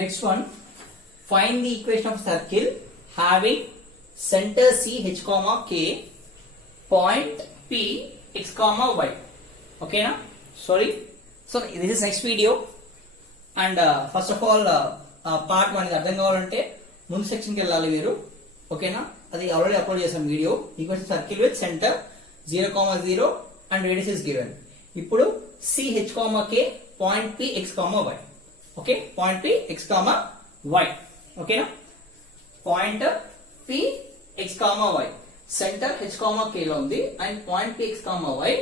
Next one, find the equation of circle having center C h comma k, point P x comma y. Okay na? Sorry. So this is next video. And first of all, part 1 ఇది అర్థం కావాలంటే ముందు సెక్షన్కి వెళ్ళాలి మీరు. ఓకేనా? అది already upload చేసాం video. Equation circle with centre 0,0 and radius is given. ఇప్పుడు C h comma k, point P x comma y. Okay, point P x comma y. Okay na? Point P x comma y. Center h comma k lo undi and point P x comma y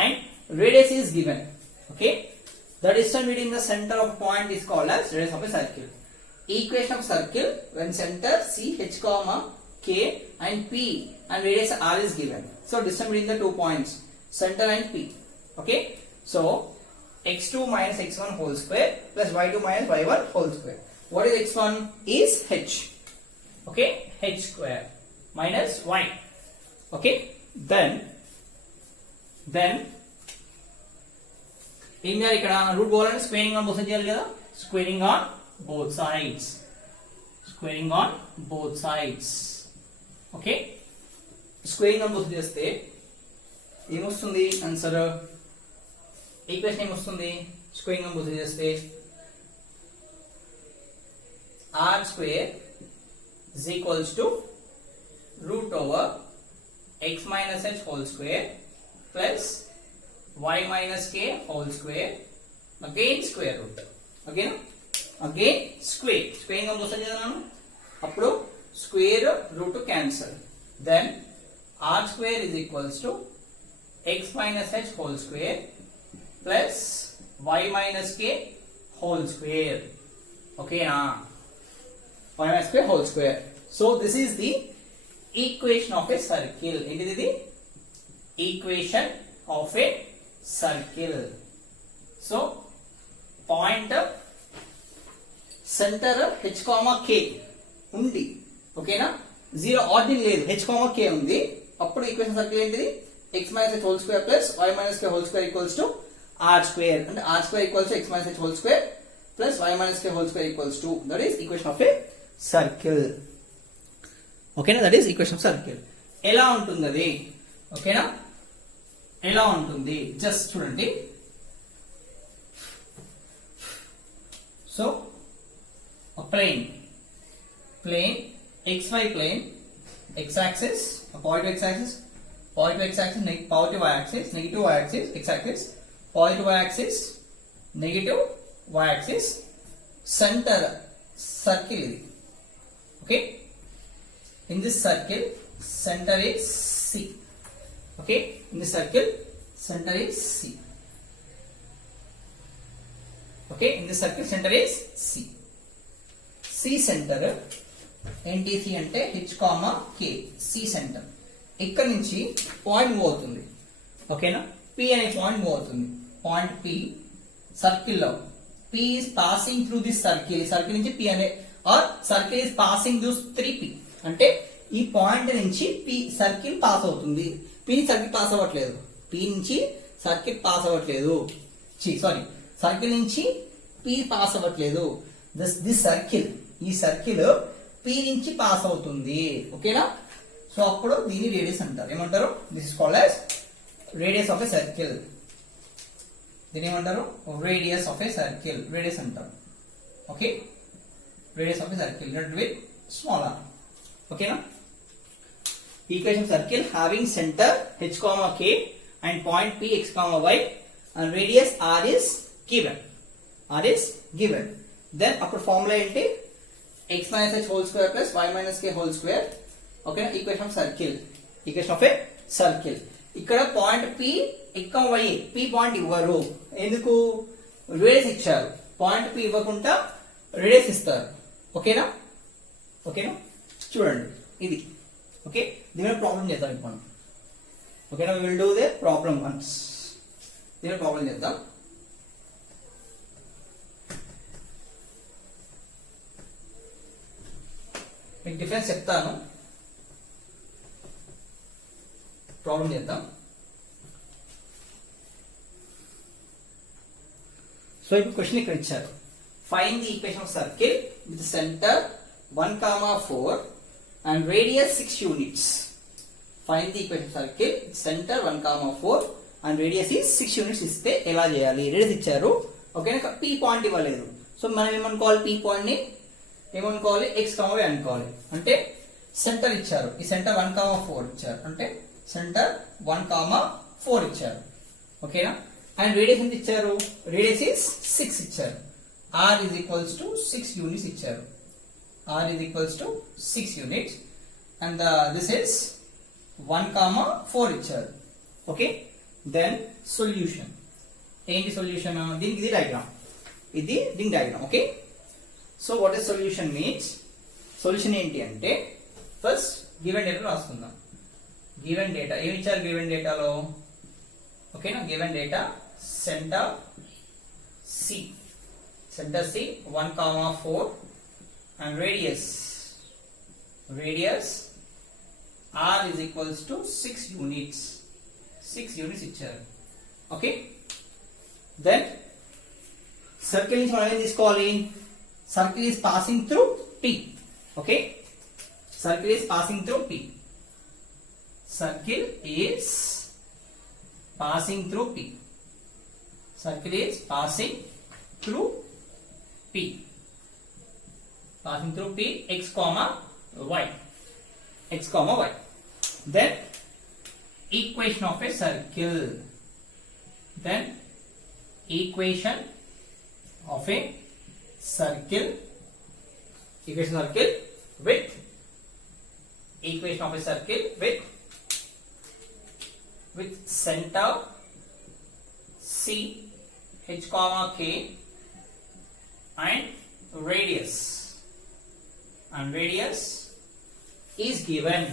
and radius is given. Okay, the distance between the center of point is called as radius of a circle. Equation of circle when center C h comma k and P and radius r is given. So distance between the 2 points center and P. Okay, so x2 minus x1 whole square plus y2 minus y1 whole square. What is x1? Is h. Okay, h square minus y. Okay, then ఏం చేయాలి ఇక్కడ? రూట్ పోవాలంటే squaring on both sides చేయాలి కదా. Squaring on both sides, squaring on both sides. Okay, squaring on both చేస్తే ఏమొస్తుంది answer? Equation ఏమొస్తుంది? Squaring on both చేస్తే r square is equals to root over x minus h whole square plus y minus k whole square again square root. Again square. Squaring on both sides chedanu. Appudu square root cancel. Then r square is equals to x minus h whole square plus y minus k whole square. Okay na? Y minus k whole square. So this is the equation of a circle. It is the equation of a circle. So point center h comma k undi. Okay na? 0 ordinary లేదు, h comma k ఉంది. అప్పుడు equation circle ఏంటిది? x minus h whole square plus y minus k whole square equals to r square, and r square equals to x minus h whole square plus y minus k whole square equals to, that is equation of a circle. ఓకేనా? That is equation of circle. ఎలా ఉంటుంది అది? ఓకేనా? ఎలా ఉంటుంది just చూడండి. So plane xy plane, x axis, positive x axis, positive y axis, negative y axis, x axis, positive y axis, negative y axis, center circle ఇది. Okay, in this circle center is C. Okay, in this circle center is C. Okay, in this circle center is C. C center ఏంటి? C అంటే h comma k. C centre ఇక్కడ నుంచి point move అవుతుంది. ఓకేనా? P అనే point move అవుతుంది. Point P circle లో P is passing through this circle. Circle నుంచి P అనే ఆర్ circle is passing through 3P. అంటే ఈ పాయింట్ నుంచి P సర్కిల్ పాస్ అవుతుంది. P సర్కిల్ పాస్ అవ్వట్లేదు. P నుంచి సర్కిల్ పాస్ అవ్వట్లేదు. సారీ, సర్కిల్ నుంచి P పాస్ అవ్వట్లేదు. దిస్ సర్కిల్, ఈ సర్కిల్ P నుంచి పాస్ అవుతుంది. ఓకేనా? సో అప్పుడు దీన్ని రేడియస్ అంటారు. ఏమంటారు? This is called as radius of a circle. దీని ఏమంటారు? Radius of a circle. Radius అంటారు. Okay, radius of a circle note with small r. ఓకేనా? Equation circle having centre h comma k and point P x comma y and radius r is given. Then అప్పుడు ఫార్ములా ఏంటి? x minus h whole square plus y minus k whole square. Okay, equation of circle. Equation of a circle. ఇక్కడ point P ఇక్కడ y, P point ఇవ్వరు. ఎందుకు? రేడియస్ ఇచ్చారు. Point P ఇవ్వకుండా రేడియస్ ఇస్తారు. ఓకేనా? చూడండి ఇది. ఓకే, దీని ప్రాబ్లం చేద్దాం ఇప్పుడు మనం. ఓకేనా? We will do the problem once. దీని ప్రాబ్లం చేద్దాం. మీకు డిఫరెన్స్ చెప్తాను. ప్రాబ్లం చేద్దాం. సో ఇప్పుడు క్వశ్చన్ ఇక్కడ ఇచ్చారు. find the equation of circle with center 1 comma 4 and radius 6 units. Find the equation of circle center 1 comma 4 and radius is 6 units ఇస్తే ఎలా చేయాలి? రేడియస్ ఇచ్చారు, ఓకేనా, పీ పాయింట్ ఇవ్వలేదు. సో మనం ఏమనుకోవాలి? పీ పాయింట్ ని ఏమనుకోవాలి? x, y అనుకోవాలి. అంటే సెంటర్ ఇచ్చారు, ఈ సెంటర్ 1 కామా 4 ఇచ్చారు, అంటే సెంటర్ 1 కామా 4 ఇచ్చారు, ఓకేనా. అండ్ రేడియస్ ఎంత ఇచ్చారు? రేడియస్ ఇస్ 6 ఇచ్చారు. r is equals to 6 units ఇచ్చారు. r is equals to 6 units and this is 1 comma 4 ఇచ్చారు, ఓకే. దెన్ సొల్యూషన్ ఏంటి? సొల్యూషన్ దీనికి ఇది డయాగ్రామ్, ఇది దీని diagram, okay. So what is solution means? Solution ఏంటి అంటే ఫస్ట్ గివెన్ డేటా రాసుకుందాం. గివెన్ డేటా ఏమి ఇచ్చారు? గివెన్ డేటాలో, ఓకేనా, given data centre C 1 comma 4 and radius r is equals to 6 units ఇచ్చారు, ఓకే. దెన్ సర్కిల్ నుంచి మనం ఏం తీసుకోవాలి? Circle is passing through P, okay. Circle is passing through P. Circle is passing through P. Circle is passing through P. Passing through P, x comma y. Then equation of a circle. Equation of a circle with center C, h comma k and radius is given.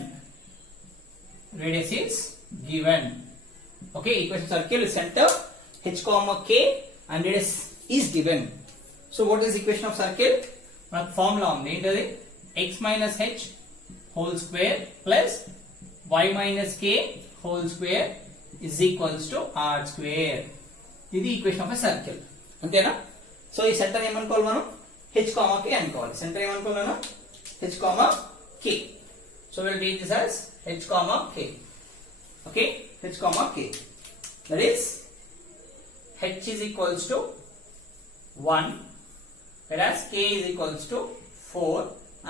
Okay, equation circle with center h comma k and radius is given. So what is equation of circle? మనకు ఫార్ములా ఉంది, ఏంటది? x minus h whole square plus y minus k whole square is equals to r square. ఇది equation of a circle, అంతేనా? సో ఈ సెంటర్ ఏమనుకోవాలి మనం? h comma k అనుకోవాలి. సెంటర్ ఏమనుకోవాలి మనం? h comma k. So we'll read this as h comma k. Okay, h comma k. That is h is equals to 1 whereas k is equals to 4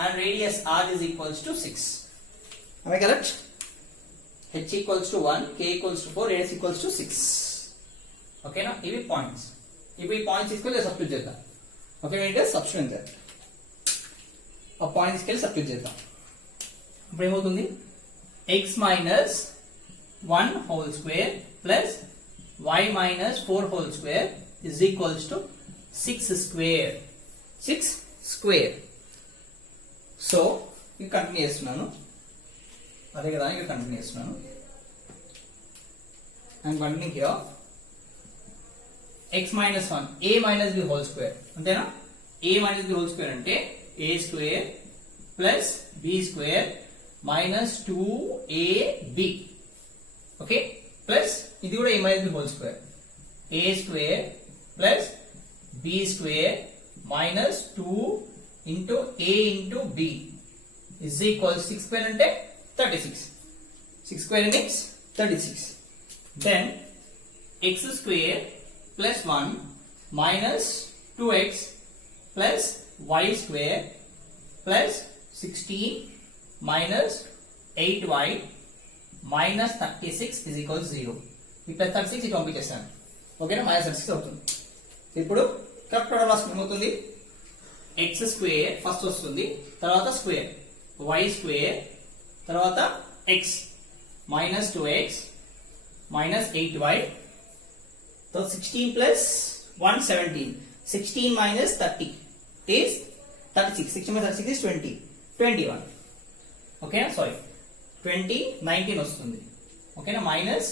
and radius r is equals to 6. Am I correct? h equals to 1, k equals to 4, radius equals to 6. Okay, now ఇవి పాయింట్స్. ఇప్పుడు ఈ పాయింట్స్ తీసుకొని సబ్స్టిట్యూట్ చేద్దాం, ఓకే. ఏంటంటే సబ్స్టిట్యూట్ చేద్దాం, ఆ పాయింట్ తీసుకెళ్ళి సబ్స్టిట్యూట్ చేద్దాం. ఇప్పుడు ఏమవుతుంది? x minus 1 whole square plus y minus 4 whole square is equals to 6 square. So ఇది కంటిన్యూ చేస్తున్నాను, అదే కదా, ఇక్కడ కంటిన్యూ చేస్తున్నాను. And continue here x minus 1 a minus b whole square, అంతేనా? a minus b whole square అంటే a square plus b square minus 2ab, okay. Plus ఇది కూడా a minus b whole square, a square plus b square minus 2 into a into b is equals 6 square అంటే 36. 6 square means 36. Then x square plus 1 minus 2x plus y square plus 16 minus 8y minus 36 is equal to 0. ఈ ప్లస్ 36 ఇటు పంపించేస్తాను, ఓకేనా. మైనస్ 36 అవుతుంది. ఇప్పుడు కరెక్ట్ రాసుకుంటే ఏమవుతుంది? x square first వస్తుంది, తర్వాత స్క్వేర్ y స్క్వేర్, తర్వాత x minus 2x minus 8y. So 16 plus 1 17. 16 minus 30 is 36. 16 minus 36 is 20. 21. Okay, sorry. 20 19 వస్తుంది, ఓకేనా. minus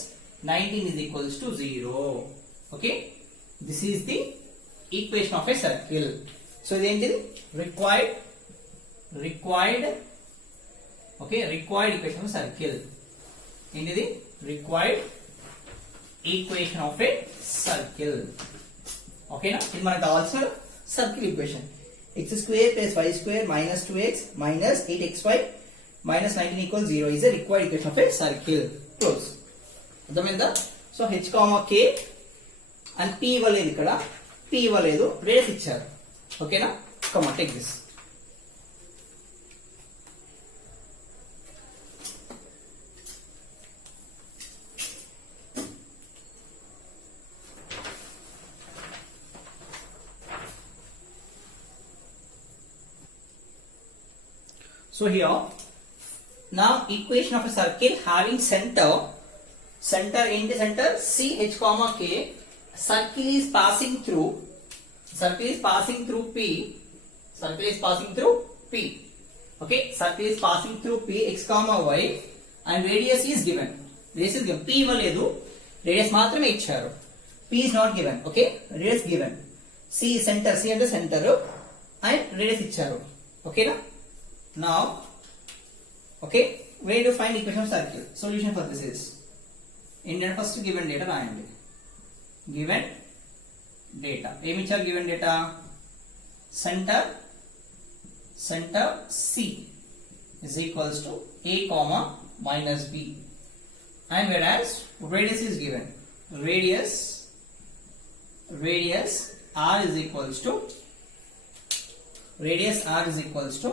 19 is equals to 0. Okay, this is the equation of a circle. So ఇదేంటిది? required equation of a circle. ఏంటిది? required equation of a circle, ఓకేనా. ఇది మనకు కావాల్సిన circle equation. X square plus y square minus 2x minus 8xy minus 19 equals 0 is a required equation of a circle. Close. అర్థమైందా? So h, k and p ఇవ్వలేదు, ఇక్కడ p ఇవ్వలేదు, రేడియస్ ఇచ్చారు. ఓకేనా? Come on, take this. So here, now equation of a circle having center in the center C h comma k, circle is passing through P, okay, circle is passing through P, x comma y, and radius is given. P ఇవ్వలేదు, radius మాత్రమే ఇచ్చారు. P is not given, okay, radius given. C center, C అంటే center and radius ఇచ్చారు. Okay na? Now, okay, we need to find equation of circle. Solution for this is, Indian first given data రాయండి. Given data. ఏమి ఇచ్చారు given data? Center C is equals to a comma minus b. And whereas radius is given. Radius r is equals to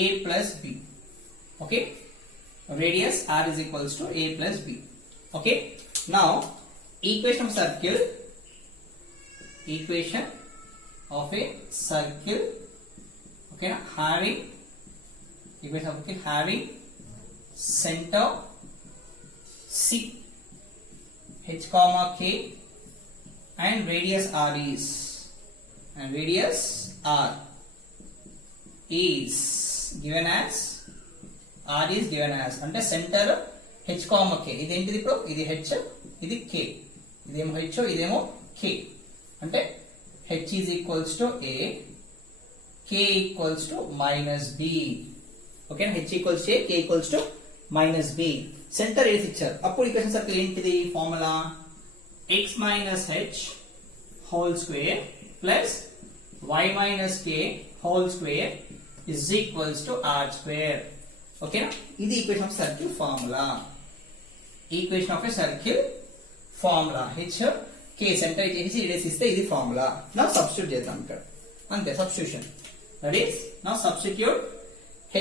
a plus b. Okay, radius r is equals to a plus b. Okay, now equation of a circle okay, having center C h comma k and radius r is given as r is given as అంటే centre h comma k. ఇదేంటిది? ఇప్పుడు ఇది h, ఇది k, ఇదేమో h, ఇదేమో k. అంటే h is equals to a, k equals to minus b. Okay, h equals to a, k equals to minus b. Centre AC ఇచ్చారు. అప్పుడు ఈక్వేషన్ సర్కిల్ ఏంటిది? Formula x minus h whole square plus y minus k whole square is equals to r square. Okay na? ఇది equation of circle formula. Equation of a circle formula. H k center చేసి radius ఇస్తే ఇది formula. Now substitute చేద్దాం ఇక్కడ. అంతే, substitution. That is, now substitute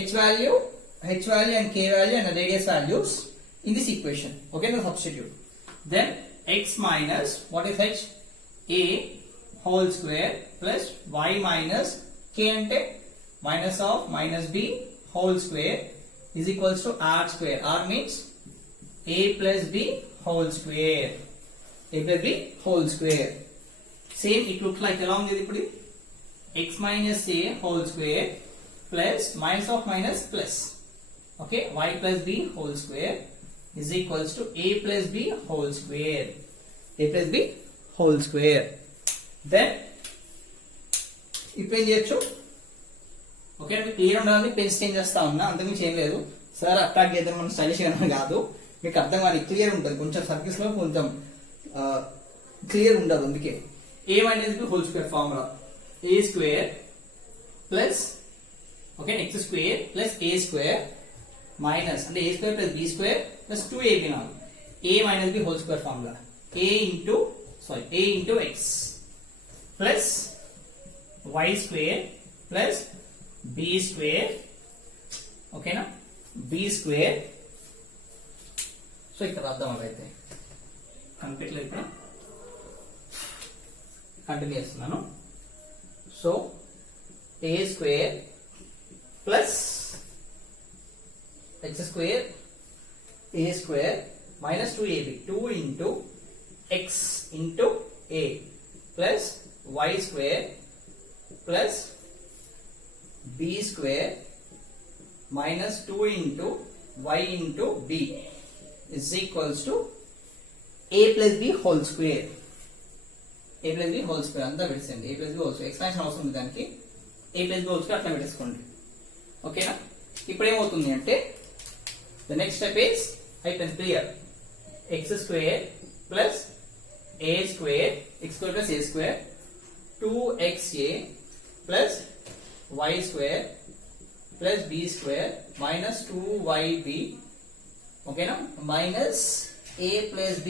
h value and k value and the radius values in this equation. Okay, now substitute. Then x minus, what is h? A whole square plus y minus k అంటే minus of minus b whole square is equals to r square. R means a plus b whole square. A plus b whole square. Same, it looks like along with it. X minus a whole square plus minus of minus plus. Okay, y plus b whole square is equals to a plus b whole square. A plus b whole square. Then, ఇప్పుడు ఏం చేయొచ్చు? ఓకే, మీకు క్లియర్ ఉండాలని pens change చేస్తా ఉన్నా, అంతకుమించి ఏం లేదు. సార్ అట్రాక్ట్ చేద్దాం మనం స్టైలిష్ గా కాదు, మీకు అర్థం కాదు, క్లియర్ ఉంటుంది. కొంచెం సర్కిల్స్ లో కొంచెం క్లియర్ ఉండదు, అందుకే a minus b whole square formula a square plus okay x square plus a square minus అంటే a square plus b square plus 2ab నాలుగు a minus b whole square formula a into x plus y square plus b square. ఓకేనా? b square. So ఇక్కడ అర్థం అయితే కనిపెట్టలేదు, ఇప్పుడు కంటిన్యూ చేస్తున్నాను. So a square plus x square a square minus 2ab 2 into x into a plus y square plus b square minus 2 into y into b is equals to a plus b whole square. A plus b whole square అంతా పెట్టేసండి. a plus b whole square expansion అవసరం ఉంది దానికి. a plus b whole square అట్లా పెట్టేసుకోండి. ఓకేనా? ఇప్పుడు ఏమవుతుంది అంటే the next step is అయిపోయింది, clear. x square plus a square, x square plus a square 2xa plus y square plus b square minus 2yb, okay na, minus a plus b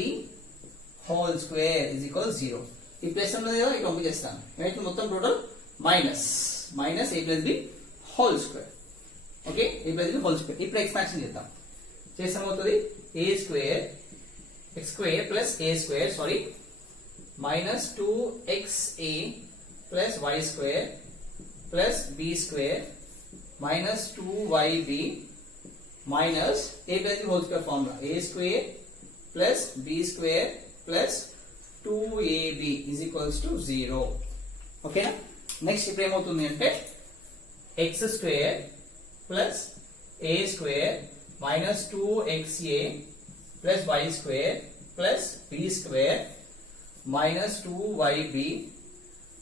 whole square is equal 0. ఈ ప్లస్ ఉన్నది కదా ఇటు పంపించేస్తాను. ఏమైతే మొత్తం total minus a plus b whole square. Okay, a plus b whole square. ఇప్పుడు ఎక్స్పాన్షన్ చేద్దాం. చేసామవుతుంది a square x square plus a square minus 2xa plus y square plus b square minus 2yb minus a plus b whole square formula a square plus b square plus 2ab is equals to 0. Okay na? Next ఇప్పుడు ఏమవుతుంది అంటే x square plus a square minus 2xa plus y square plus b square minus 2yb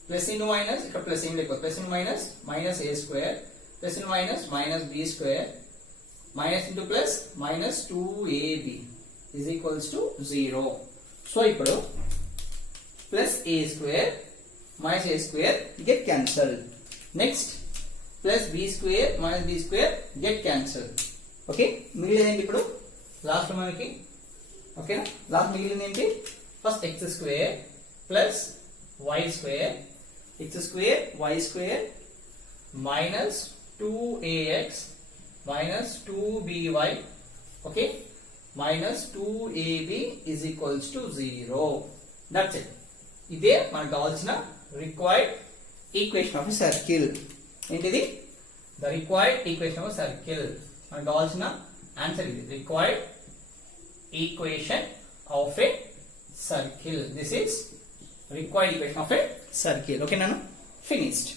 plus into minus ఇక్కడ ప్లస్ ఏం లేకపోతే plus into minus minus a square plus into minus minus b square minus into plus minus 2ab is equals to 0. సో ఇప్పుడు plus a square minus a square get cancelled. Next plus b square minus b square get cancelled. Okay, మిగిలింది ఇప్పుడు లాస్ట్ మనకి. ఓకేనా, లాస్ట్ మిగిలింది ఏంటి? First x square plus y square y square minus 2ax minus 2by, okay, minus 2ab is equals to 0. That's it. ఇదే మనకు కావాల్సిన required equation of a circle. ఏంటిది? The required equation of a circle. మనకు కావాల్సిన answer ఇది, required equation of a circle. This is required equation of a circle. Okay నాన్న, finished.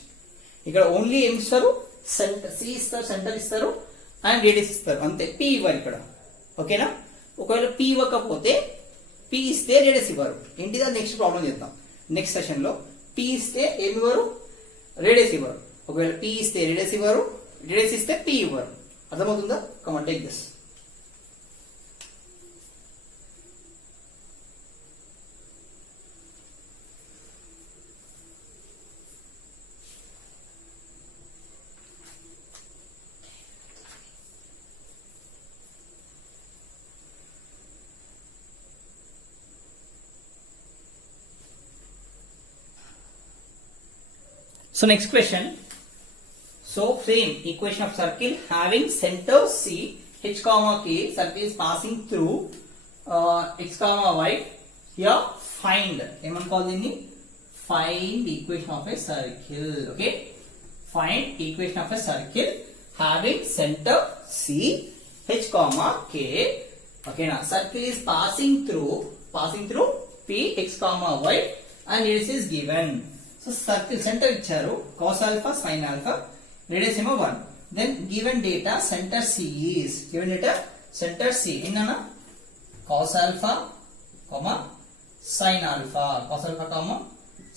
ఇక్కడ only ఏం ఇస్తారు? సెంటర్ సి ఇస్తారు, సెంటర్ ఇస్తారు అండ్ రేడియస్ ఇస్తారు, అంతే. పి ఇవ్వాలి ఇక్కడ. ఓకేనా, ఒకవేళ పి ఇవ్వకపోతే పి ఇస్తే రేడియస్ ఇవ్వరు. ఏంటిదా నెక్స్ట్ ప్రాబ్లం చేద్దాం. నెక్స్ట్ సెషన్ లో పి ఇస్తే ఏమి ఇవ్వరు? రేడియస్ ఇవ్వరు. ఒకవేళ పి ఇస్తే రేడియస్ ఇవ్వరు, రేడియస్ ఇస్తే పి ఇవ్వరు. అర్థమవుతుందా? Come on, take this. So next question. So same equation of circle having center C, h comma k, circle is passing through x comma y. Here find, ఏమని కాల్ దీన్ని? Find equation of a circle. Okay, find equation of a circle having center C, h comma k. Okay, now circle is passing through p, x comma y and it is given. So circle center ఇచ్చారు, cos alpha sin alpha, radius ఏమో 1. Then given data center C is, ఏంటన్నా? cos alpha, sin alpha,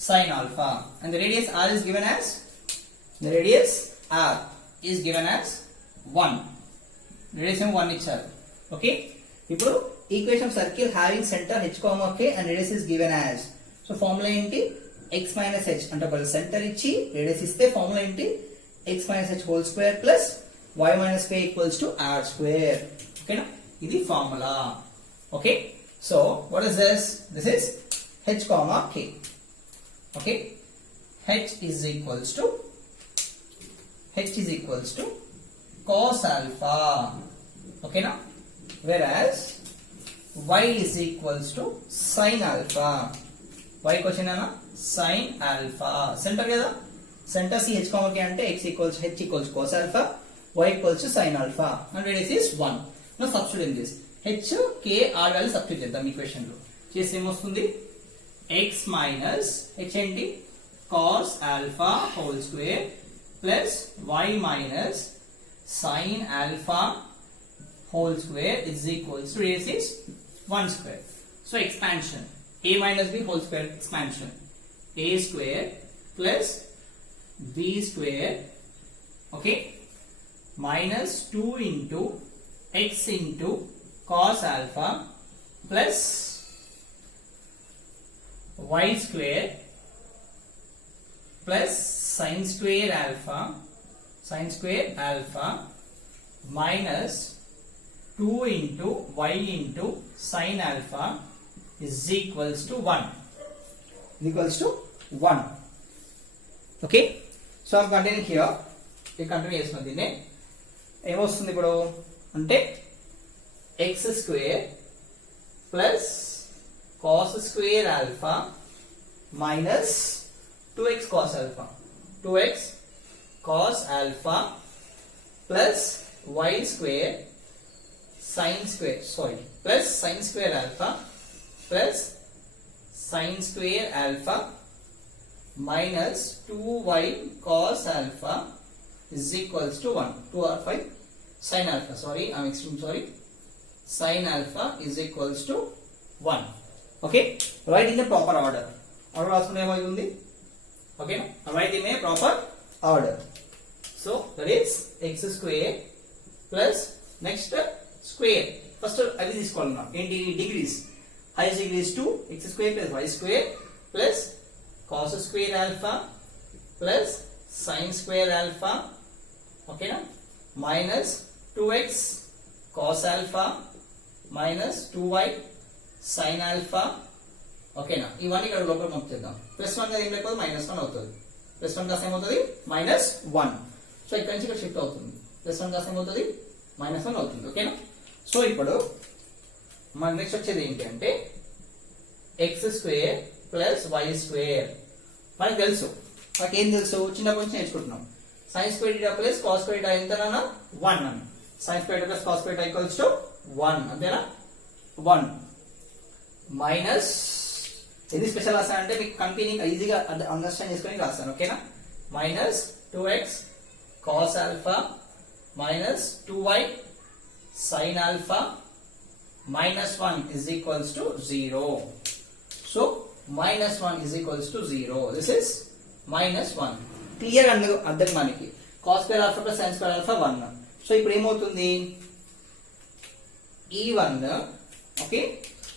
sin alpha, and the radius r is given as, 1. radius ఏమో 1 ఇచ్చారు. ఓకే, ఇప్పుడు equation of circle having centre h, k and radius is given as. So formula ఏంటి? x minus h అంటే ఒక సెంటర్ ఇచ్చి రేడియస్ ఇస్తే ఫార్ములా ఏంటి? x minus h whole square plus y minus k equals to r square. ఓకేనా, ఇది formula. Okay, so what is this? This is h comma k. Okay, h is equals to cos alpha. ఓకేనా, whereas y is equals to sin alpha. y question అన్న sin alpha. Centre కదా, centre C h comma k అంటే h equals cos alpha, y equals to sin alpha and radius is 1. now substitute in this h, k, r value substitute చేద్దాం ఈక్వేషన్ లో. చేస్తే ఏమొస్తుంది? x minus h ఏంటి? cos alpha whole square plus y minus sin alpha whole square is equals to radius is 1 square. so expansion a minus b whole square, expansion a square plus b square, okay, minus 2 into x into cos alpha plus y square plus sin square alpha minus 2 into y into sin alpha is equals to 1. Okay, so I'm continuing here. ఈ కంటిన్యూ చేస్తున్నాం దీన్ని. ఏమొస్తుంది ఇప్పుడు అంటే x square plus cos square alpha minus 2x cos alpha. 2x cos alpha plus y square plus sin square alpha plus sin square alpha minus 2y cos alpha is equals to 1. 2 or 5 sin alpha, sin alpha is equals to 1. Okay, write in the proper order. Order రాసుకునే ఏమవుతుంది? Okay, write in a proper order. So that is x square plus next square. First అది తీసుకోవాలన్నా ఏంటి degrees. Highest degree is 2, x square plus y square plus cos square alpha plus sin square alpha, okay na, minus 2x cos alpha minus 2y sin alpha, okay na. ఇవన్నీ ఇక్కడ లోపల పంపించేద్దాం. +1 గా ఏం లేకపోతే -1 అవుతుంది. +1 కాస్త ఏమవుతుంది? -1. సో ఇక్కడ నుంచి ఇక్కడ షిఫ్ట్ అవుతుంది. +1 కాస్త ఏమవుతుంది? -1 అవుతుంది. ఓకేనా. సో ఇప్పుడు మన నెక్స్ట్ వచ్చేది ఏంటి అంటే x square plus y square. మనకు తెలుసు, ఏం తెలుసు, చిన్నప్పటి నుంచి నేర్చుకుంటున్నాం. sin square θ plus cos square θ ఎంతనా? 1 అని. sin square θ plus cos square θ equals to 1 అంతేనా? 1 మైనస్ ఇది స్పెషల్ రాసా అంటే మీకు కంపెనీగా ఈజీగా అండర్స్టాండ్ చేసుకొని రాస్తాను. ఓకేనా. Minus 2x cos alpha minus 2y sin alpha minus 1 is equals to 0. So minus 1 is equals to 0. This is minus 1. Clear అర్థం మనకి. cos square alpha plus sin square alpha 1. సో ఇప్పుడు ఏమవుతుంది? ఈ 1 ఓకే,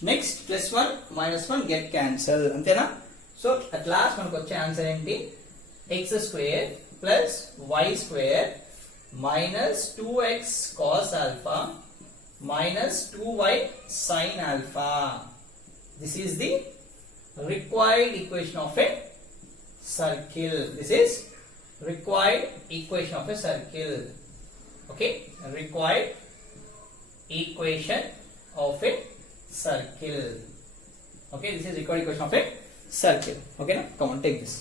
నెక్స్ట్ +1 -1 గెట్ క్యాన్సల్ అంతేనా. So at last మనకు వచ్చే ఆన్సర్ ఏంటి? x square plus y square minus 2x cos alpha minus 2y sin alpha. This is the required equation of a circle. This is required equation of a circle. Okay, required equation of a circle. Okay, this is required equation of a circle. Okay, now come on, take this.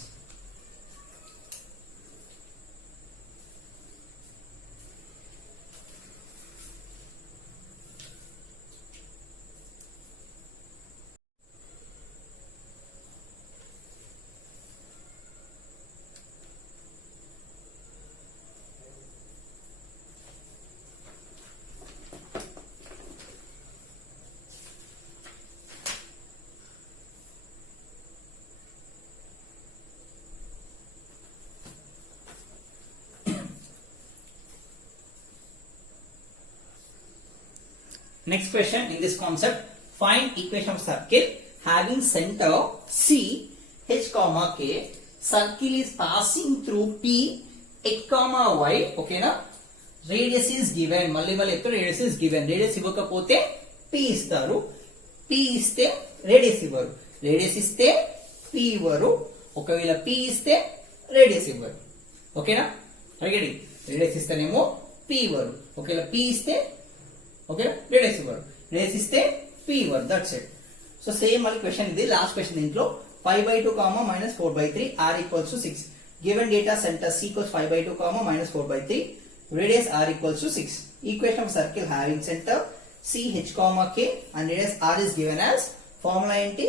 Next question in this concept, find equation of circle having center C, H, K. Circle is passing through P, X, Y. Okay na? Radius is given. మళ్ళీ radius is given. Radius ఇవ్వకపోతే P ఇస్తారు. P ఇస్తే radius ఇవ్వరు. Radius ఇస్తే P ఇవ్వరు. ఒకవేళ P ఇస్తే radius ఇవ్వరు. ఓకేనా? అడిగండి. Radius ఇస్తేనేమో P ఇవ్వరు. ఒకవేళ P ఇస్తే okay, radius ఇవ్వరు. Radius ఇస్తే P ఇవ్వరు. That's it. So same మళ్ళీ క్వశ్చన్ ఇది లాస్ట్ క్వశ్చన్. దీంట్లో 5/2 minus 4/3 r equals to 6. Given data center C equals 5/2 minus 4/3, radius r equals to 6. Equation of circle having center C, H, K and radius r is given as formula ఏంటి?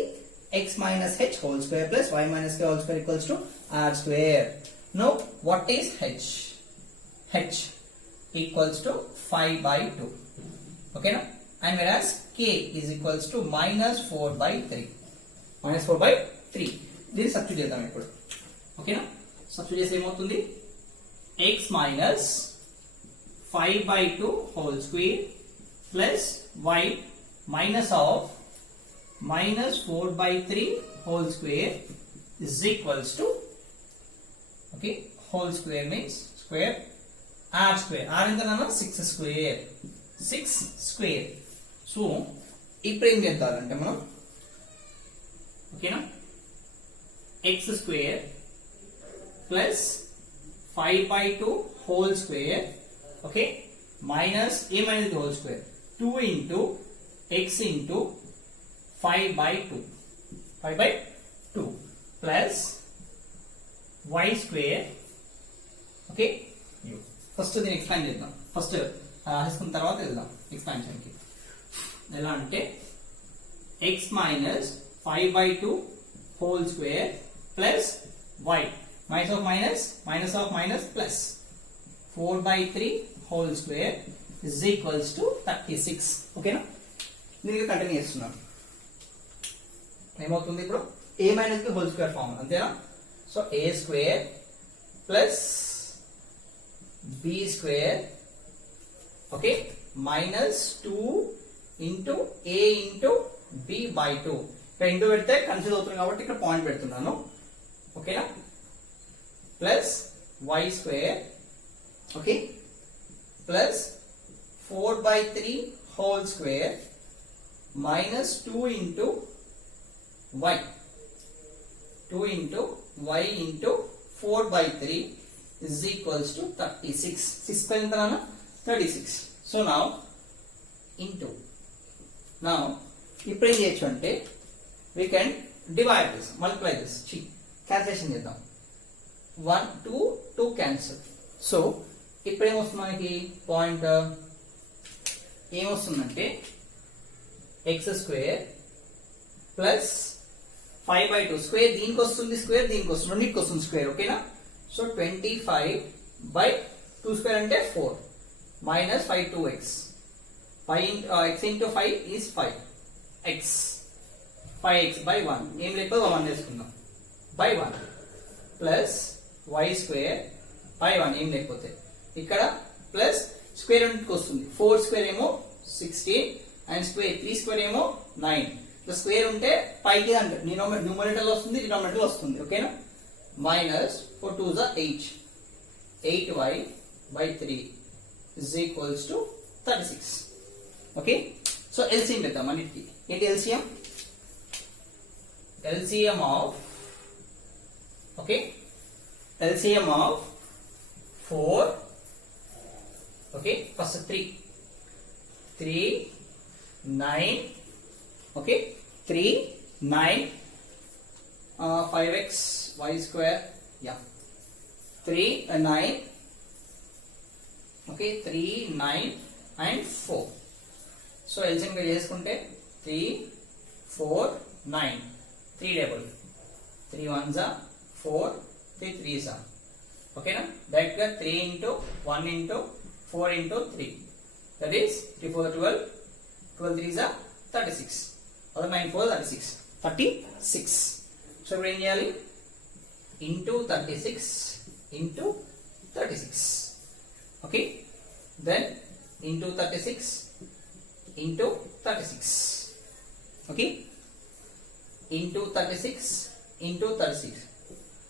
x minus h whole square plus y minus k whole square equals to r square. Now what is h? H equals to 5/2. Okay na? And whereas k is equals to minus 4/3. Minus 4/3. దీన్ని సబ్స్టిట్యూట్ చేద్దాం ఇప్పుడు. ఓకేనా? సబ్స్టిట్యూట్ చేస్తే ఏమవుతుంది? x minus 5/2 whole square plus y minus of minus 4/3 whole square is equals to okay whole square means square r square r ఎంత నాన్న 6 స్క్వేర్ 6 square. So ఇప్పుడు ఏం చేద్దామంటే మనం ఓకేనా x square plus 5/2 whole square okay minus a minus whole square 2 into x into 5/2 plus y square okay first దీన్ని expand చేద్దాం. First రాసుకున్న తర్వాత వెళ్దాం ఎక్స్పాన్షన్ కి. ఎలా అంటే x minus 5/2 whole square plus y minus of minus plus 4/3 whole square is equals to 36. ఓకేనా దీనికి కంటిన్యూ చేస్తున్నాం. ఏమవుతుంది ఇప్పుడు a minus b whole square form అంతేనా. సో a square plus b square okay minus 2 into a into b by 2. ఇక్కడ ఇంటూ పెడితే కన్ఫ్యూజ్ అవుతుంది కాబట్టి ఇక్కడ పాయింట్ పెడుతున్నాను ఓకేనా. Plus y square okay plus 4/3 whole square minus 2 into y 2 into y into 4/3 is equals to 36. 6 square ఎంత నాన్న 36. సో now into now ఇప్పుడు ఏం చేయొచ్చు అంటే we can divide this multiply this cancellation చేద్దాం. 1 2 క్యాన్సిల్. సో ఇప్పుడు ఏమొస్తుంది మనకి పాయింట్ ఏమొస్తుందంటే x స్క్వేర్ ప్లస్ 5/2 స్క్వేర్ దీనికి వస్తుంది స్క్వేర్ దీనికి వస్తుంది రెండింటికి వస్తుంది స్క్వేర్ ఓకేనా. సో 25/2 స్క్వేర్ అంటే 4 minus 5/2x 5 x into 5 is 5x 5x by 1 ఏం లేకపోతే 1 వేసుకుందాం by 1 ప్లస్ y స్క్వేర్ by 1 ఏం లేకపోతే ఇక్కడ ప్లస్ స్క్వేర్ రెండింటికి వస్తుంది 4 స్క్వేర్ ఏమో 16 అండ్ స్క్వేర్ 3 స్క్వేర్ ఏమో 9. స్క్వేర్ ఉంటే పైకి అంటే న్యూమరేటర్ వస్తుంది డినామినేటర్ వస్తుంది ఓకేనా. మైనస్ 4 2 8 8y by 3 is equals to 36. Okay so LCM పెడతాం అన్నిటికి. ఏంటి LCM LCM of okay LCM of 4 okay first 3 9 okay 3 9 5x y square yeah 3 9 okay 3 9 and 4. so LCM గా చేసుకుంటే 3 4 9 3 double 3 ones are 4 3 3s are okay na that got 3 into 1 into 4 into 3 that is 3 4 12 12 3s are 36 other 9 4 36 36. so ఇప్పుడు ఏం చేయాలి into 36 into 36 okay then into 36 into 36 okay into 36 into 36.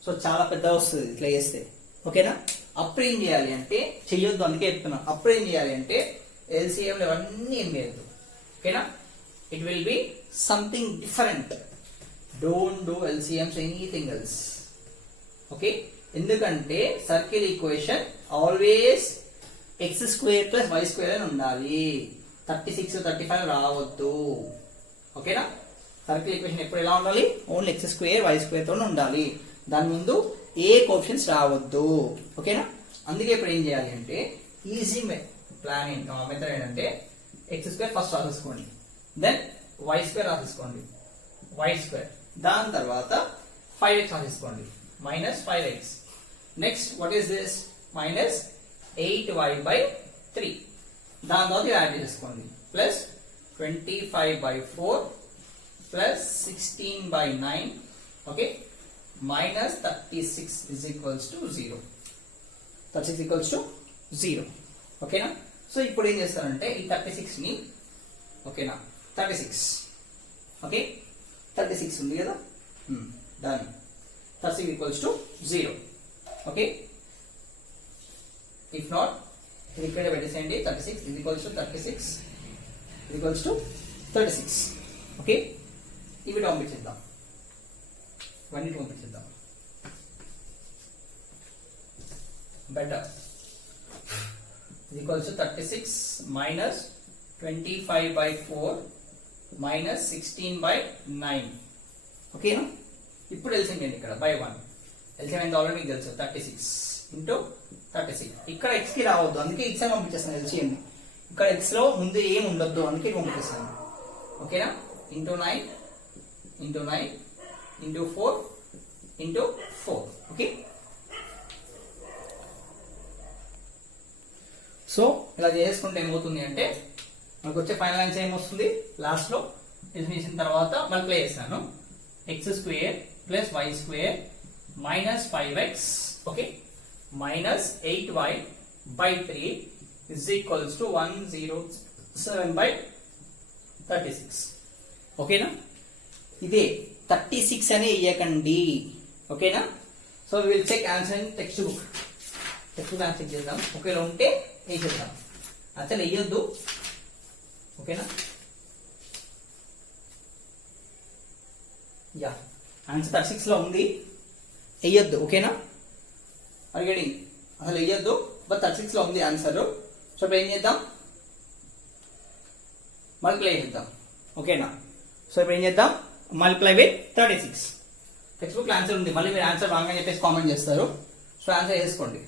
సో చాలా పెద్దగా వస్తుంది ఇట్లా చేస్తే ఓకేనా. అప్పుడు ఏం చేయాలి అంటే చెయ్యొద్దు అందుకే చెప్తున్నాను. అప్పుడు ఏం చేయాలి అంటే ఎల్సిఎం అవన్నీ ఏం చేయొద్దు ఓకేనా. It will be something different. Don't do LCMs anything else okay. ఎందుకంటే circle equation always x square plus y square అని ఉండాలి. 36 35 రావద్దు ఓకేనా. సర్కిల్ ఈక్వేషన్ ఎప్పుడు ఎలా ఉండాలి only x square y square తో ఉండాలి. దాని ముందు ఏ కోఎఫిషియెంట్స్ రావద్దు ఓకేనా. అందుకే ఇప్పుడు ఏం చేయాలి అంటే ఈజీ ప్లానింగ్ మెథడ్ ఏంటంటే ఎక్స్ స్క్వేర్ ఫస్ట్ రాసేసుకోండి, దెన్ వై స్క్వేర్ రాసేసుకోండి వై స్క్వేర్, దాని తర్వాత 5x రాసేసుకోండి minus 5x. Next what is this minus 8y by 3, దాని తర్వాత యాడ్ చేసుకోండి plus 25/4 plus 16/9 okay minus 36 is equals to 0. 36 equals to 0 okay na. so ఇప్పుడు ఏం చేస్తారంటే ఈ 36 ని ఓకేనా 36 okay 36 ఉంది కదా done 36 equals to 0 okay, if not ఇది ఇక్కడ పెట్టేసేయండి. 36 is equals to 36 is equals to 36. ఓకే, ఇవి పంపించేద్దాం, ఇవన్నీ పంపించేద్దాం. బెటర్ is equals to 36 minus 25/4 minus 16/9. ఓకేనా? ఇప్పుడు ఎల్సిఎం చేయండి. ఇక్కడ బై 1 ఎల్సిఎం ఎంత ఆల్రెడీ మీకు తెలుసు, 36 ఇంటూ 36. ఇక్కడ x కి రావద్దు, అందుకే x అని పంపించేస్తాను ఎల్సిఎం. ఇక్కడ x లో ముందు ఏం ఉండొద్దు, అందుకే పంపించేస్తాను. ఓకేనా? ఇంటూ 9 ఇంటూ 9 ఇంటూ 4 ఇంటూ 4. ఓకే, సో ఇలా చేసుకుంటే ఏమవుతుంది అంటే మనకు వచ్చే ఫైనల్ ఆన్సర్ ఏమొస్తుంది, లాస్ట్ లో చేసిన తర్వాత మల్టిప్లై చేస్తాను. x² + y² minus 5x, okay, minus 8y/3 is equals to 107/36. ఓకేనా? ఇదే 36 అనే ఇయ్యకండి. ఓకేనా? So we will check answer in textbook. Textbook answer చేద్దాం. ఒకవేళ ఉంటే వేసేద్దాం, అసలు వేయొద్దు. ఓకేనా? యా, ఆన్సర్ 36 లో ఉంది, వేయొద్దు. ఓకేనా? అడిగడి అసలు వేయొద్దు, బట్ 36 లో ఉంది ఆన్సర్. సో ఇప్పుడు ఏం చేద్దాం, మల్టిప్లై చేద్దాం. ఓకేనా? సో ఇప్పుడు ఏం చేద్దాం, మల్టిప్లై విత్ 36. టెక్స్ట్ బుక్ లో ఆన్సర్ ఉంది, మళ్ళీ మీరు ఆన్సర్ రాంగ్ అని చెప్పేసి కామెంట్ చేస్తారు. సో ఆన్సర్ వేసుకోండి.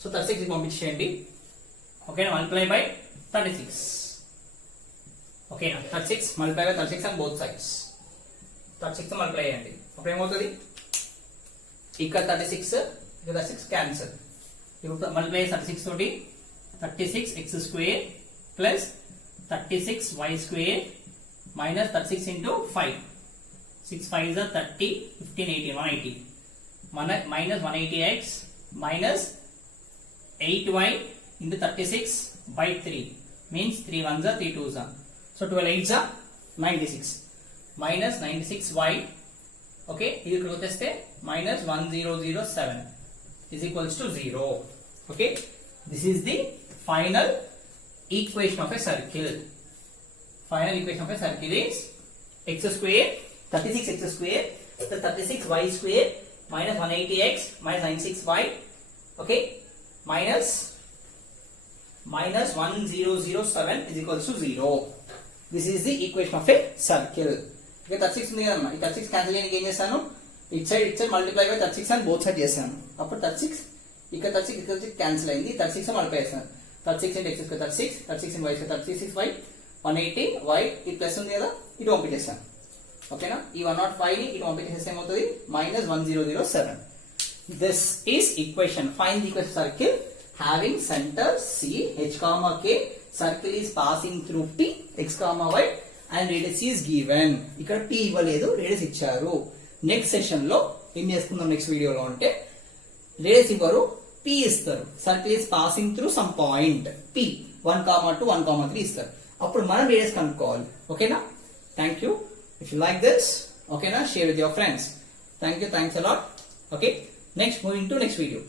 సో 36 పంపించేయండి. ఓకేనా? Multiply by 36. ఓకేనా? 36 multiply by 36 and both sides 36 మల్టిప్లై చేయండి. అప్పుడు ఏమవుతుంది, ఇక్కడ 36 ఇక్కడ 36 క్యాన్సల్. ఇప్పుడు మల్టిప్లై 36 తోటి 36x² ప్లస్ 36y² మైనస్ 36 ఇంటూ 5. 6 5 30, 15 18 180 minus 180x minus 8y into 36/3 means 3 1s are 3 2s are. So 12 8s are 96 minus 96y. Okay, ఇది ఇక్కడ వచ్చేస్తే minus 1007 is equals to 0. Okay, this is the final equation of a circle. Final equation of a circle is x² 36x² plus 36y² minus 180x minus 96y. Okay, minus 1007 is equals to 0. This is the equation of a circle. Okay, 36 ఉంది కదమ్మా, ఈ 36 క్యాన్సిల్ చేయడానికి ఏం చేస్తాను, it side multiply by 36 అని both side చేస్తాను. అప్పుడు 36 ఇక్కడ 36 ఇక్కడ 36 క్యాన్సిల్ అయింది, 36 మల్టిప్లై చేస్తాను. 36 into x² 36, 36 into y² 36y 180 y, ఈ ప్లస్ ఉంది కదా, ఇటు పంపించేస్తాను. ఓకేనా? ఈ 105 ని ఇటు పంపించేస్తే ఏమవుతుంది, minus 1007. This is equation. Find the equation circle having center C, H, K. Circle is passing through P, X, Y and radius is given. ఇక్కడ P ఇవ్వలేదు, రేడియస్ ఇచ్చారు. నెక్స్ట్ సెషన్ లో ఏం చేసుకుందాం, నెక్స్ట్ వీడియోలో అంటే రేడియస్ ఇవ్వరు, P ఇస్తారు. Circle is passing through some point P 1,2 1,3 ఇస్తారు. అప్పుడు మనం రేడియస్ కనుక్కోవాలి. ఓకేనా? Thank you. If you like this, ఓకేనా, share with your friends. Thank you, thanks a lot. Okay, next moving to next video.